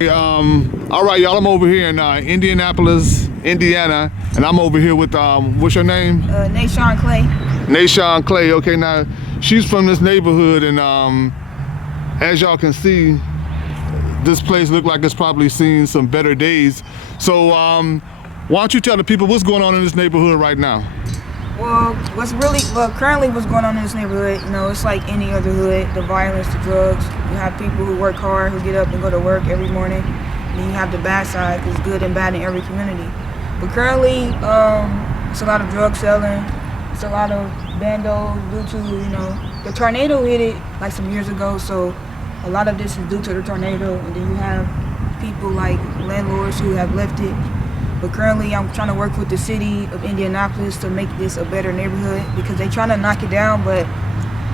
All right, y'all. I'm over here in Indianapolis, Indiana, and I'm over here with what's your name? Nashan Clay. Nashan Clay. Okay, now she's from this neighborhood, and as y'all can see, this place look like it's probably seen some better days. So why don't you tell the people what's going on in this neighborhood right now? Well, currently what's going on in this neighborhood, it's like any other hood, the violence, the drugs. You have people who work hard, who get up and go to work every morning. And then you have the bad side, because good and bad in every community. But currently, it's a lot of drug selling. It's a lot of bandos due to, the tornado hit it like some years ago. So a lot of this is due to the tornado. And then you have people like landlords who have left it. But currently, I'm trying to work with the city of Indianapolis to make this a better neighborhood, because they're trying to knock it down, but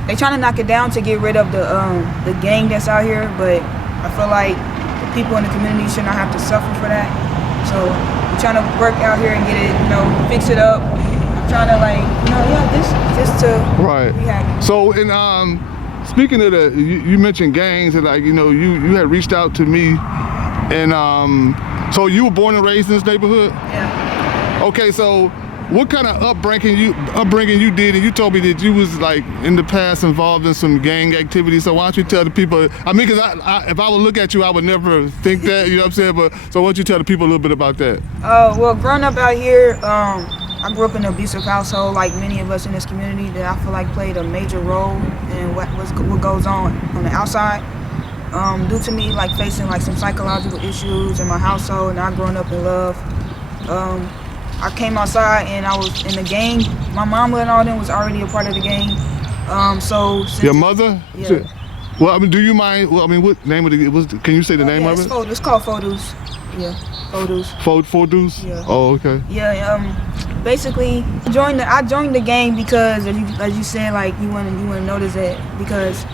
they're trying to knock it down to get rid of the gang that's out here. But I feel like the people in the community should not have to suffer for that. So we're trying to work out here and get it, fix it up. I'm trying to this just to right. So in speaking of the, you mentioned gangs, and you had reached out to me, and so you were born and raised in this neighborhood? Yeah. Okay, so what kind of upbringing you did, and you told me that you was like in the past involved in some gang activity. So why don't you tell the people? I mean, because if I would look at you, I would never think that. You know what I'm saying? But so why don't you tell the people a little bit about that? Well, growing up out here, I grew up in an abusive household, like many of us in this community, that I feel like played a major role in what goes on the outside. Due to me facing some psychological issues in my household, not growing up in love, I came outside and I was in the gang. My mama and all them was already a part of the gang. So your mother? Yeah. Well, I mean, do you mind? Well, I mean, what name of it? Can you say the name of it? It's called Photos. Yeah, Photos. Photos? Yeah. Oh, okay. Yeah. Basically, I joined the gang because, as you said, you want to notice that because.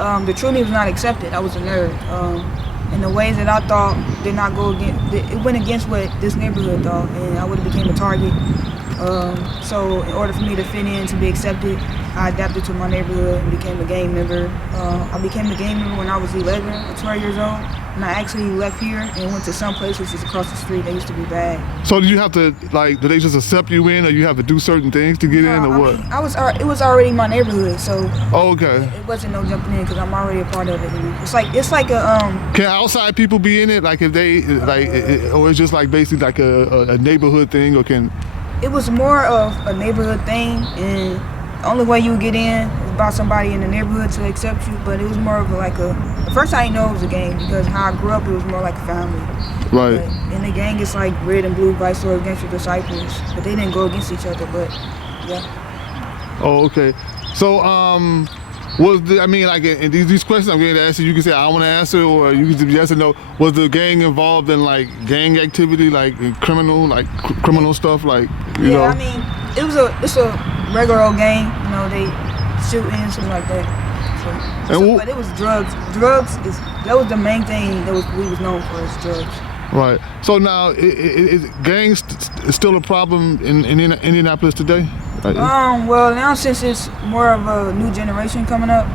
The true me was not accepted. I was a nerd. And the ways that I thought did not go against, it went against what this neighborhood thought, and I would have became a target. So in order for me to fit in, to be accepted, I adapted to my neighborhood and became a gang member. I became a gang member when I was 11 or 12 years old, and I actually left here and went to some places just across the street. They used to be bad. So did you have to, did they just accept you in, or you have to do certain things to get in, or what? It was already my neighborhood, so oh, okay. It wasn't no jumping in because I'm already a part of it. It's like a Can outside people be in it? Like if they or it's just basically a neighborhood thing, or can? It was more of a neighborhood thing, and the only way you would get in is by somebody in the neighborhood to accept you. But it was more of at first I didn't know it was a gang, because how I grew up, it was more like a family. Right. But in the gang, it's like red and blue, vice lord against your disciples. But they didn't go against each other, but yeah. Oh, okay. So, in these questions I'm going to ask you, you can say I want to answer, or you can say yes or no. Was the gang involved in gang activity, criminal stuff, you know? I mean, it's a regular old gang. They shooting, something like that. But it was drugs. That was the main thing we was known for, is drugs. Right. So now, is gangs still a problem in Indianapolis today? Well, now since it's more of a new generation coming up,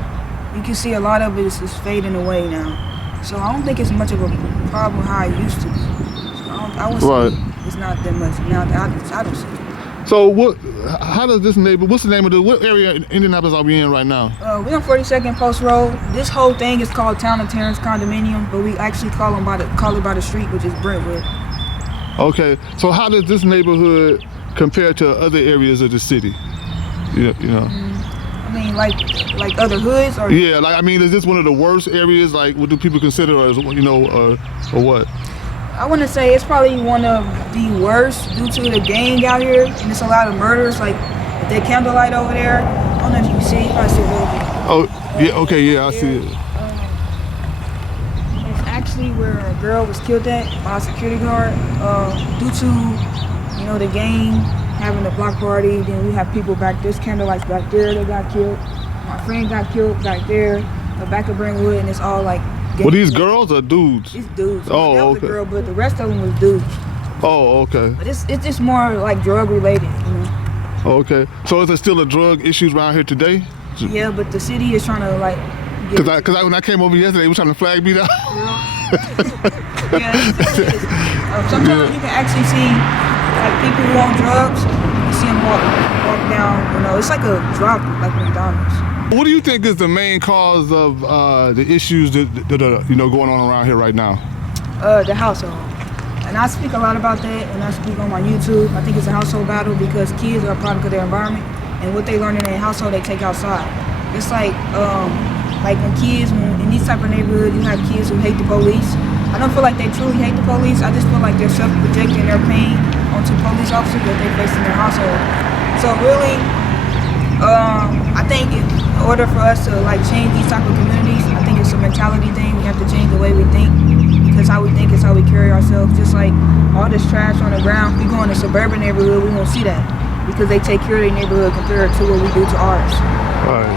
you can see a lot of it is fading away now. So I don't think it's much of a problem how it used to be. So I would say it's not that much now. I don't see it. So how does this what's the name of what area in Indianapolis are we in right now? We're on 42nd Post Road. This whole thing is called Town of Terrence Condominium, but we actually call it by the street, which is Brentwood. Okay, so how does this neighborhood compare to other areas of the city? You know. I mean, like other hoods, or yeah, is this one of the worst areas? What do people consider as or what? I want to say it's probably one of the worst due to the gang out here, and it's a lot of murders. Like that candlelight over there. I don't know if you can see. You probably see it over there. Oh yeah, okay, yeah, I see it. It's actually where a girl was killed at by a security guard. Due to the gang having a block party, then we have people back. There's candlelights back there that got killed. My friend got killed back there, the back of Brentwood, and it's all Were these girls or dudes? It's dudes. Oh, that was okay. a girl, but the rest of them was dudes. Oh, okay. But it's just more drug related, Okay. So is there still a drug issues around here today? Yeah, but the city is trying to Cause when I came over yesterday, they were trying to flag me down. Yeah, it is. Sometimes you can actually see like people who own drugs. You see them walk down. You know, it's like a drop, like McDonald's. What do you think is the main cause of the issues that are going on around here right now? The household. And I speak a lot about that, and I speak on my YouTube. I think it's a household battle because kids are a product of their environment, and what they learn in their household, they take outside. It's like in these type of neighborhoods, you have kids who hate the police. I don't feel like they truly hate the police. I just feel like they're self-projecting their pain onto police officers that they face in their household. So really, I think in order for us to like change these type of communities, I think it's a mentality thing. We have to change the way we think, because how we think is how we carry ourselves. Just like all this trash on the ground, if we go in a suburban neighborhood, we won't see that because they take care of their neighborhood compared to what we do to ours. Right.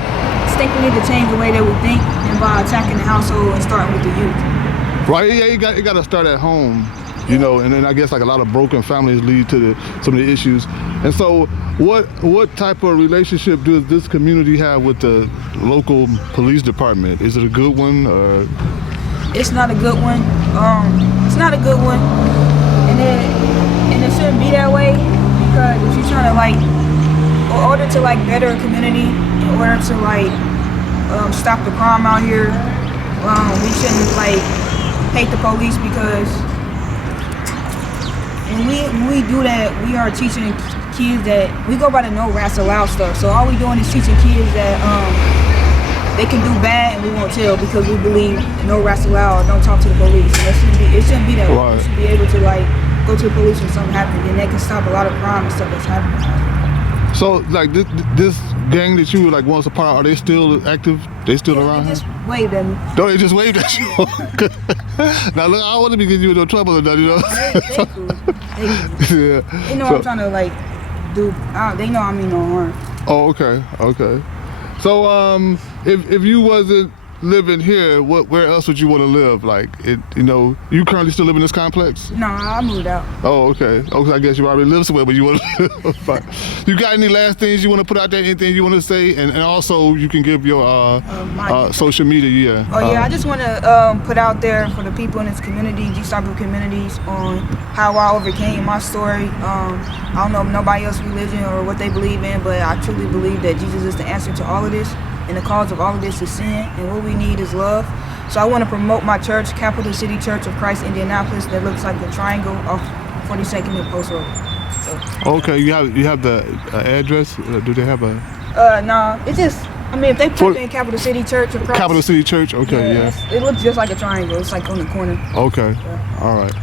I think we need to change the way that we think, and by attacking the household and starting with the youth. Right, yeah, you got to start at home, and then I guess like a lot of broken families lead to some of the issues. And so, what type of relationship does this community have with the local police department? Is it a good one, or? It's not a good one. It's not a good one, and it shouldn't be that way, because if you're trying to like, in order to like better a community, in order to like stop the crime out here, we shouldn't like hate the police, because when we do that, we are teaching kids that we go by the no rats allowed stuff. So all we doing is teaching kids that they can do bad and we won't tell, because we believe no rats allowed, don't talk to the police. And it shouldn't be that way. Right. You should be able to like go to the police when something happens, and that can stop a lot of crime and stuff that's happening. So like this gang that you were like once a part of, are they still active? They still around They here? just waved at me. Don't they just waved at you? Now look, I don't want to be getting you in no trouble or nothing, They cool. They cool. Yeah. They know I'm trying to like do. They know I mean no harm. Oh, okay. So if you wasn't living here, where else would you want to live? Like, you currently still live in this complex? No, I moved out. Oh, okay. Okay, I guess you already live somewhere, but you want to live. Fine. You got any last things you want to put out there? Anything you want to say? And also, you can give your social media. Yeah. Oh yeah, I just want to put out there for the people in this community, these type of communities, on how I overcame my story. I don't know nobody else's religion or what they believe in, but I truly believe that Jesus is the answer to all of this. And the cause of all of this is sin, and what we need is love. So I want to promote my church, Capital City Church of Christ, Indianapolis, that looks like the triangle off 42nd and Post Road. So. Okay, you have the address? Do they have a? No, it's just, if they put in Capital City Church of Christ. Capital City Church, okay, yeah. It looks just like a triangle. It's like on the corner. Okay, Yeah. all right.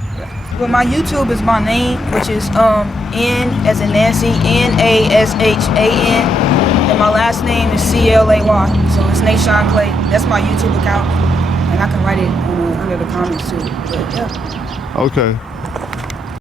Well, my YouTube is my name, which is N as in Nancy, Nashan. And my last name is CLAY, so it's Nashan Clay. That's my YouTube account, and I can write it under the comments too. But yeah. Okay.